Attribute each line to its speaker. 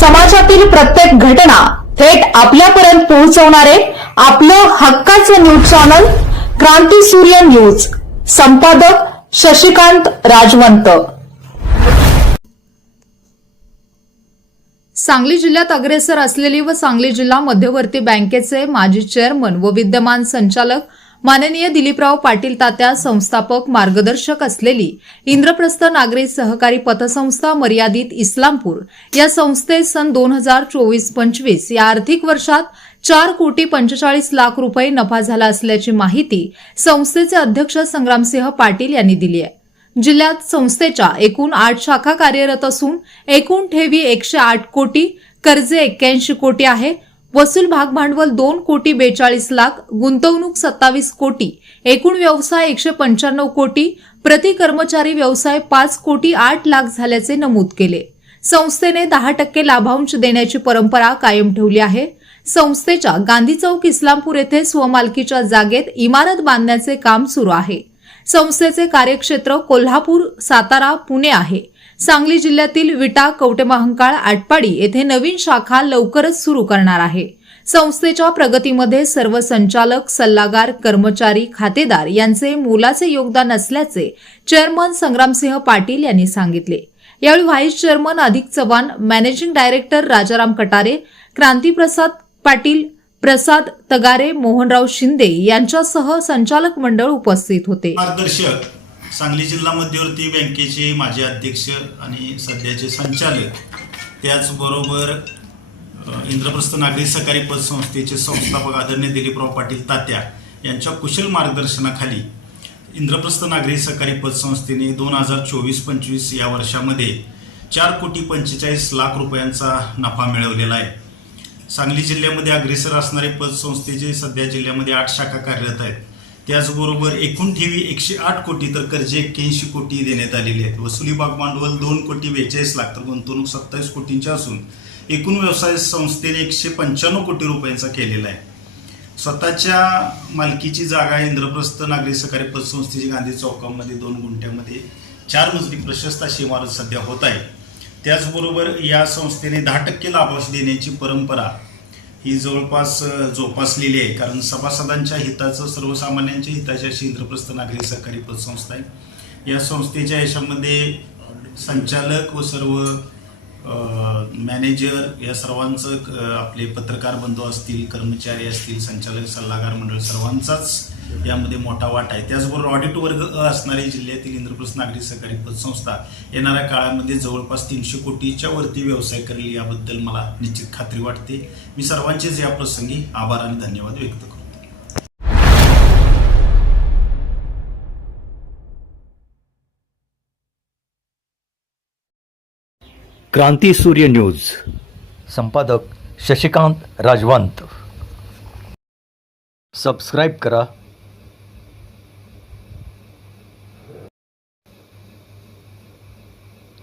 Speaker 1: समाजातील प्रत्येक घटना थेट आपल्यापर्यंत पोहोचवणारे आपलं हक्काचं न्यूज चॅनल क्रांती सूर्य न्यूज. संपादक शशिकांत राजवंत.
Speaker 2: सांगली जिल्ह्यात अग्रेसर असलेली व सांगली जिल्हा मध्यवर्ती बँकेचे माजी चेअरमन व विद्यमान संचालक माननीय दिलीपराव पाटील तात्या संस्थापक मार्गदर्शक असलेली इंद्रप्रस्थ नागरी सहकारी पतसंस्था मर्यादित इस्लामपूर या संस्थेत सन दोन हजार चोवीस पंचवीस या आर्थिक वर्षात चार कोटी पंचेचाळीस लाख रुपये नफा झाला असल्याची माहिती संस्थेचे अध्यक्ष संग्रामसिंह पाटील यांनी दिली आहे. जिल्ह्यात संस्थेच्या एकूण आठ शाखा कार्यरत असून एकूण ठेवी एकशे आठ कोटी कर्जे एक्क्याऐंशी कोटी आहे. वसूल भाग भांडवल दोन कोटी बेचाळीस लाख गुंतवणूक सत्तावीस कोटी एकूण व्यवसाय एकशे पंच्याण्णव कोटी प्रति कर्मचारी व्यवसाय पाच कोटी आठ लाख झाल्याचे नमूद केले. संस्थेने दहा टक्के लाभांश देण्याची परंपरा कायम ठेवली आहे. संस्थेच्या गांधी चौक इस्लामपूर येथे स्वमालकीच्या जागेत इमारत बांधण्याचे काम सुरू आहे. संस्थेचे कार्यक्षेत्र कोल्हापूर सातारा पुणे आहे. सांगली जिल्ह्यातील विटा कवटेमहंकाळ आटपाडी येथे नवीन शाखा लवकरच सुरू करणार आहे. संस्थेच्या प्रगतीमध्ये सर्व संचालक सल्लागार कर्मचारी खातेदार यांचे मोलाचे योगदान असल्याचे चेअरमन संग्रामसिंह पाटील यांनी सांगितले. यावेळी vice chairman Adhik Chavan managing director Rajaram Katare Krantiprasad Patil Prasad Tagare Mohanrao Shinde यांच्यासह संचालक मंडळ उपस्थित होते.
Speaker 3: मार्गदर्शक सांगली जिल्हा मध्यवर्ती बँकेचे माजी अध्यक्ष आणि सध्याचे संचालक त्याचबरोबर इंद्रप्रस्थ नागरी सहकारी पतसंस्थेचे संस्थापक आदरणीय दिलीपराव पाटील तात्या यांच्या कुशल मार्गदर्शनाखाली इंद्रप्रस्थ नागरी सहकारी पतसंस्थेने दोन हजार चोवीस पंचवीस या वर्षामध्ये चार कोटी पंचेचाळीस लाख रुपयांचा नफा मिळवलेला आहे. सांगली जिल्ह्यामध्ये अग्रेसर असणारे पतसंस्थेचे सध्या जिल्ह्यामध्ये आठ शाखा कार्यरत आहेत. त्याचबरोबर एकूण ठेवी एकशे आठ कोटी तर कर्जे एक्क्याऐंशी कोटी देण्यात आलेली आहेत. वसुली भाग भांडवल दोन कोटी बेचाळीस लाख तर गुंतवणूक सत्तावीस कोटींची असून एकूण व्यवसाय संस्थेने एकशे पंच्याण्णव कोटी रुपयांचा केलेला आहे. स्वतःच्या मालकीची जागा इंद्रप्रस्थ नागरी सहकारी पतसंस्थेची गांधी चौकामध्ये दोन गुंठ्यामध्ये चार मजली प्रशस्त अशी इमारत सध्या होत आहे. त्याचबरोबर या संस्थेने दहा टक्के लाभांश देण्याची परंपरा ही जवळपास जोपासलेली आहे. कारण सभासदांच्या हिताचं सर्वसामान्यांच्या हिताची अशी इंद्रप्रस्थ नागरी सहकारी पतसंस्था आहे. या संस्थेच्या यशामध्ये संचालक व सर्व मॅनेजर या सर्वांचं आपले पत्रकार बंधू असतील कर्मचारी असतील संचालक सल्लागार मंडळ सर्वांचाच यामध्ये मोठा वाटा आहे. त्याचबरोबर ऑडिट वर्ग अ असणारे जिल्ह्यातील इंद्रप्रस्थ नागरी सहकारी पतसंस्था येणाऱ्या काळामध्ये जवळपास तीनशे कोटीच्या वरती व्यवसाय करेल याबद्दल मला निश्चित खात्री वाटते. मी सर्वांचेच या प्रसंगी आभार आणि धन्यवाद व्यक्त करतो.
Speaker 4: क्रांती सूर्य न्यूज. संपादक शशिकांत राजवंत. सबस्क्राईब करा.